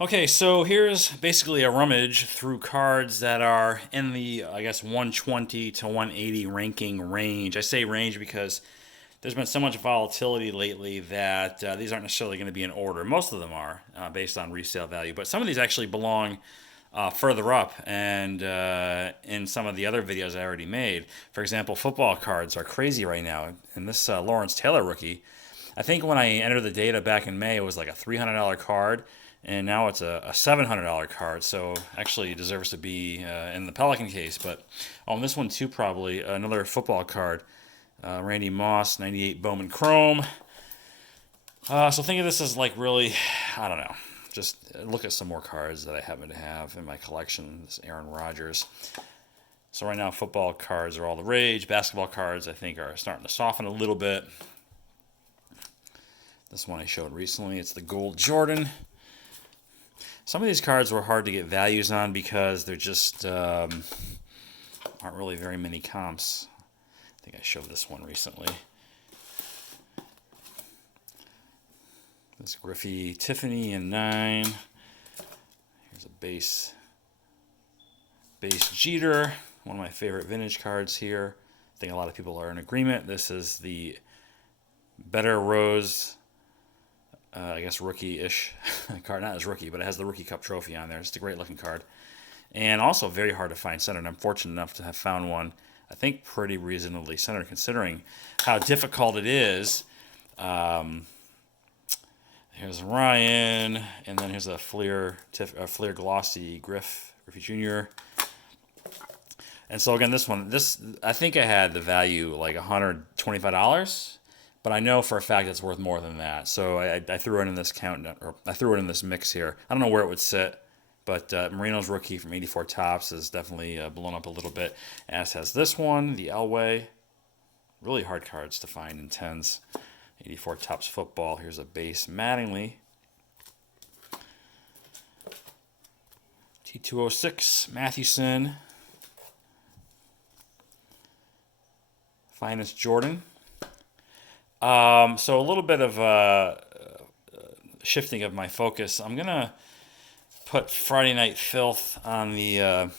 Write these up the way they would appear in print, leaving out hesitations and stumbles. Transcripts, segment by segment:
Okay, so here's basically a rummage through cards that are in the, I guess, 120 to 180 ranking range. I say range because there's been so much volatility lately that these aren't necessarily going to be in order. Most of them are based on resale value, but some of these actually belong further up. And in some of the other videos I already made, for example, football cards are crazy right now. And this Lawrence Taylor rookie, I think when I entered the data back in May, it was like a $300 card, and now it's a $700 card. So actually, it deserves to be in the Pelican case. But on this one too, probably another football card. Randy Moss, 98 Bowman Chrome. So think of this as like really, I don't know. Just look at some more cards that I happen to have in my collection. This Aaron Rodgers. So right now, football cards are all the rage. Basketball cards, I think, are starting to soften a little bit. This one I showed recently, it's the Gold Jordan. Some of these cards were hard to get values on because there just aren't really very many comps. I think I showed this one recently. This Griffey Tiffany in 9. Here's a base Jeter, one of my favorite vintage cards here. I think a lot of people are in agreement. This is the Better Rose, I guess rookie-ish card. Not as rookie, but it has the Rookie Cup trophy on there. It's a great-looking card. And also very hard to find centered. I'm fortunate enough to have found one, I think, pretty reasonably centered considering how difficult it is. Here's Ryan, and then here's a Fleer Glossy Griffey Jr. And so again, this I think I had the value like $125, but I know for a fact it's worth more than that. So I threw it in this count, or I threw it in this mix here. I don't know where it would sit, but Marino's rookie from 84 Tops is definitely blown up a little bit. As has this one, the Elway. Really hard cards to find in 10s. 84 Tops football. Here's a base Mattingly. T206 Mathewson. Finest Jordan. So a little bit of shifting of my focus. I'm gonna put Friday Night Filth on the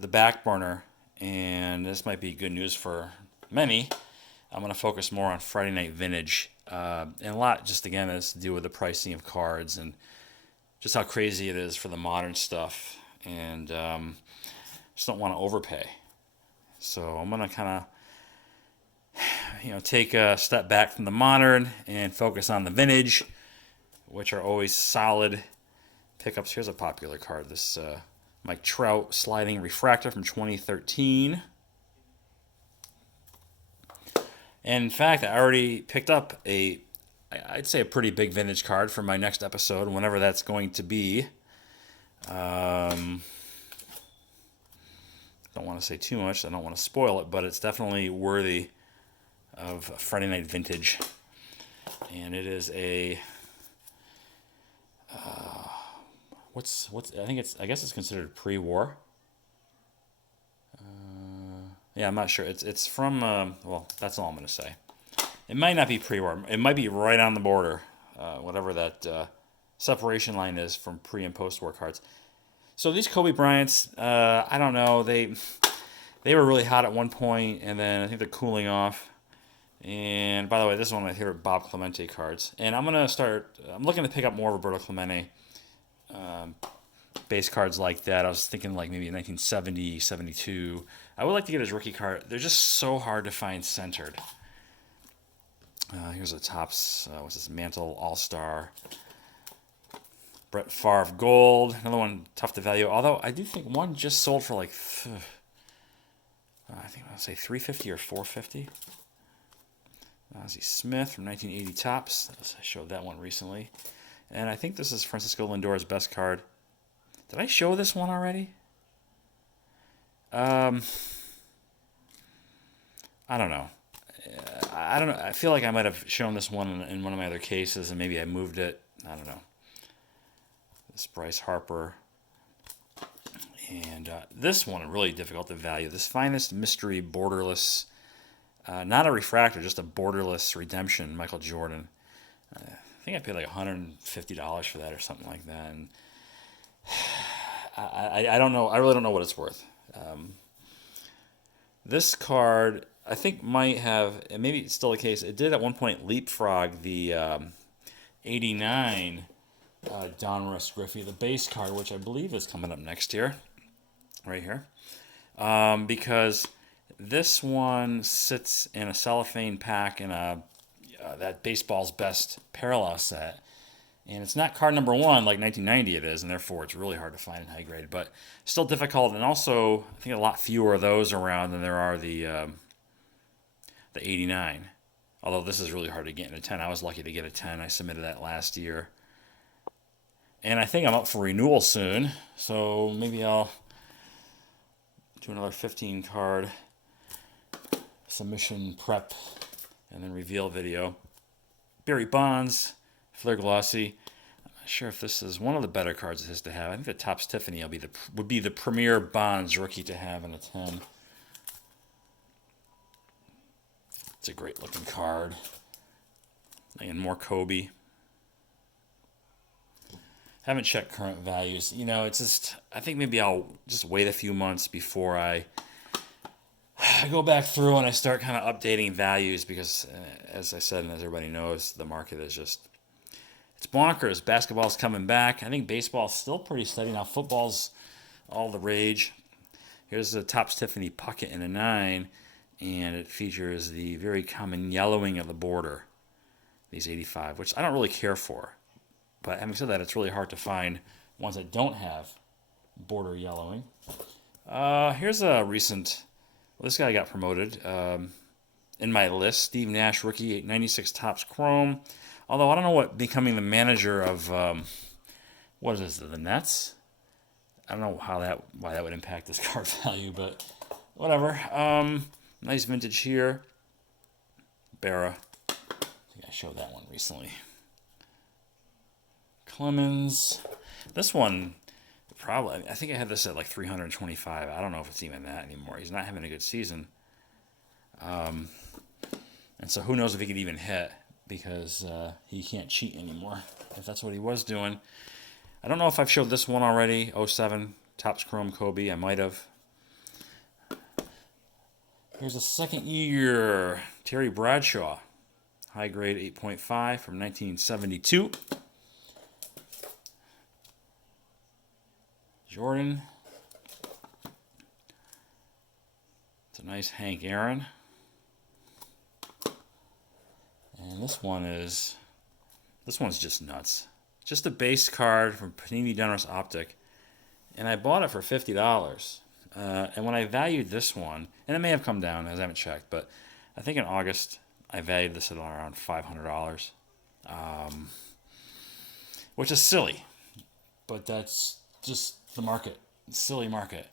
back burner, and this might be good news for many. I'm going to focus more on Friday Night Vintage. And a lot, just again, has to do with the pricing of cards and just how crazy it is for the modern stuff. And just don't want to overpay. So I'm going to kind of, take a step back from the modern and focus on the vintage, which are always solid pickups. Here's a popular card. This Mike Trout sliding refractor from 2013. And in fact, I already picked up I'd say a pretty big vintage card for my next episode, whenever that's going to be. Don't want to say too much. I don't want to spoil it, but it's definitely worthy of Friday Night Vintage. And it is a I guess it's considered pre-war. Yeah, I'm not sure. It's from well, that's all I'm going to say. It might not be pre-war. It might be right on the border, whatever that separation line is from pre and post-war cards. So these Kobe Bryants, I don't know. They were really hot at one point, and then I think they're cooling off. And by the way, this is one of my favorite Bob Clemente cards. And I'm looking to pick up more Roberto Clemente base cards like that. I was thinking like maybe 1970, 72. I would like to get his rookie card. They're just so hard to find centered. Here's a Topps, what's this, Mantle All-Star. Brett Favre Gold. Another one tough to value. Although I do think one just sold for like, I think I'll say $350 or $450. Ozzie Smith from 1980 Topps. I showed that one recently. And I think this is Francisco Lindor's best card. Did I show this one already? I don't know. I don't know. I feel like I might have shown this one in one of my other cases, and maybe I moved it. I don't know. This Bryce Harper. And this one really difficult to value. This Finest Mystery Borderless, not a refractor, just a borderless redemption, Michael Jordan. I think I paid like $150 for that or something like that. And I don't know. I really don't know what it's worth. This card, I think, might have, and maybe it's still the case, it did at one point leapfrog the 89 Donruss Griffey, the base card, which I believe is coming up next year, right here. Because this one sits in a cellophane pack in a that baseball's best parallel set. And it's not card number one like 1990 it is, and therefore it's really hard to find in high grade, but still difficult. And also, I think a lot fewer of those around than there are the 89. Although this is really hard to get in a 10. I was lucky to get a 10. I submitted that last year. And I think I'm up for renewal soon, so maybe I'll do another 15 card submission prep and then reveal video. Barry Bonds, Flair Glossy. I'm not sure if this is one of the better cards it has to have. I think the Topps Tiffany would be the premier Bonds rookie to have in a 10. It's a great looking card. And more Kobe. Haven't checked current values. You know, it's just, I think maybe I'll just wait a few months before I go back through and I start kind of updating values because, as I said, and as everybody knows, the market is just, it's bonkers. Basketball's coming back. I think baseball's still pretty steady. Now football's all the rage. Here's the Topps Tiffany Puckett in a 9, and it features the very common yellowing of the border, these 85, which I don't really care for. But having said that, it's really hard to find ones that don't have border yellowing. Here's a recent, well, this guy got promoted in my list. Steve Nash, rookie, 96 Topps Chrome. Although I don't know what becoming the manager of, what is this, the Nets? I don't know why that would impact this card value, but whatever. Nice vintage here. Barra. I think I showed that one recently. Clemens. This one, probably, I think I had this at like 325. I don't know if it's even that anymore. He's not having a good season. And so who knows if he could even hit because he can't cheat anymore, if that's what he was doing. I don't know if I've showed this one already. 07 Topps Chrome Kobe. I might have. Here's a second year Terry Bradshaw. High grade 8.5 from 1972. Jordan. It's a nice Hank Aaron. And this one's just nuts. Just a base card from Panini Donruss Optic. And I bought it for $50. And when I valued this one, and it may have come down as I haven't checked, but I think in August I valued this at around $500. Which is silly. But that's just the market. Silly market.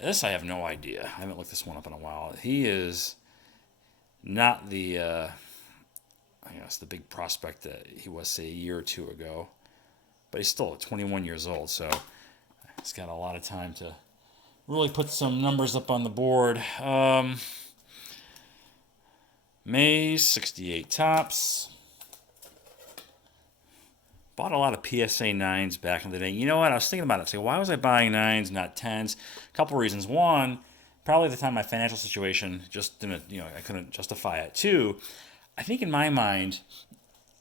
This I have no idea. I haven't looked this one up in a while. He is not the, I guess, the big prospect that he was, say, a year or two ago. But he's still 21 years old, so he's got a lot of time to really put some numbers up on the board. Mays, 68 Topps. Bought a lot of PSA 9s back in the day. You know what? I was thinking about it. So why was I buying 9s, not 10s? A couple reasons. One, probably at the time my financial situation just didn't, I couldn't justify it. Two, I think in my mind,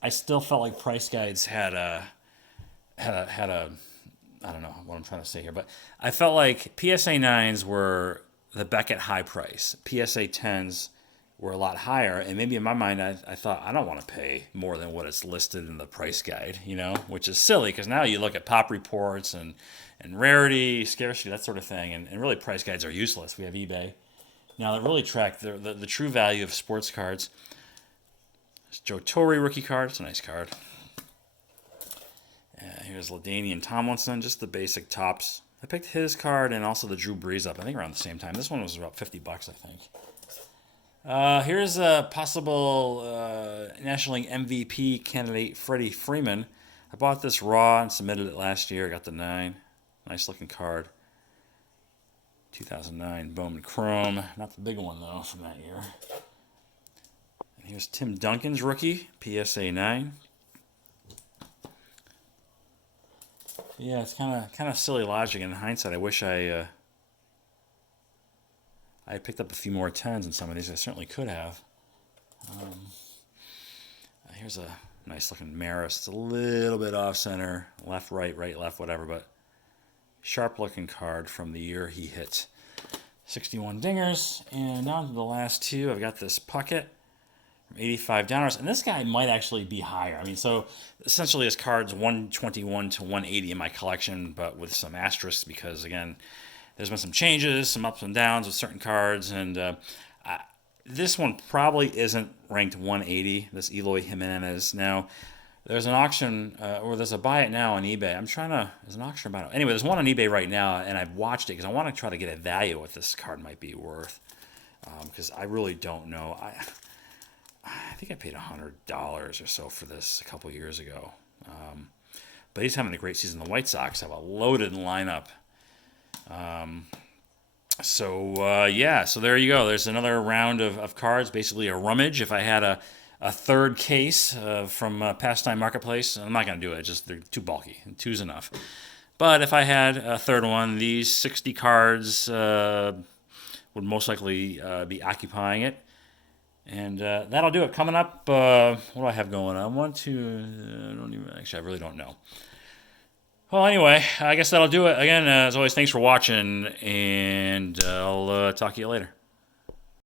I still felt like price guides had a I don't know what I'm trying to say here, but I felt like PSA 9s were the Beckett high price. PSA 10s were a lot higher, and maybe in my mind I thought I don't want to pay more than what is listed in the price guide, which is silly because now you look at pop reports and rarity, scarcity, that sort of thing, and really price guides are useless. We have eBay. Now that really track the true value of sports cards. It's Joe Torre rookie card. It's a nice card. Here's LaDainian Tomlinson, just the basic Topps. I picked his card and also the Drew Brees up, I think around the same time. This one was about $50, I think. Here's a possible National League MVP candidate, Freddie Freeman. I bought this raw and submitted it last year. I got the 9. Nice looking card. 2009 Bowman Chrome. Not the big one, though, from that year. And here's Tim Duncan's rookie, PSA 9. Yeah, it's kind of silly logic. In hindsight, I wish I picked up a few more tens in some of these. I certainly could have. Here's a nice looking Maris. It's a little bit off center, left, right, left, whatever, but sharp looking card from the year he hit 61 dingers. And down to the last two, I've got this Puckett from 85 downwards, and this guy might actually be higher. I mean, so essentially his card's 121 to 180 in my collection, but with some asterisks because, again, there's been some changes, some ups and downs with certain cards, and this one probably isn't ranked 180, this Eloy Jimenez. Now, there's an auction, or there's a buy it now on eBay. There's an auction about it. Anyway, there's one on eBay right now, and I've watched it because I want to try to get a value of what this card might be worth. Because I really don't know. I think I paid $100 or so for this a couple years ago. But he's having a great season. The White Sox have a loaded lineup. So there you go. There's another round of cards, basically a rummage. If I had a third case from Pastime Marketplace, I'm not going to do it. Just they're too bulky. Two's enough. But if I had a third one, these 60 cards would most likely be occupying it. And that'll do it. Coming up, what do I have going on? I really don't know. Well, anyway, I guess that'll do it. Again, as always, thanks for watching, and I'll talk to you later.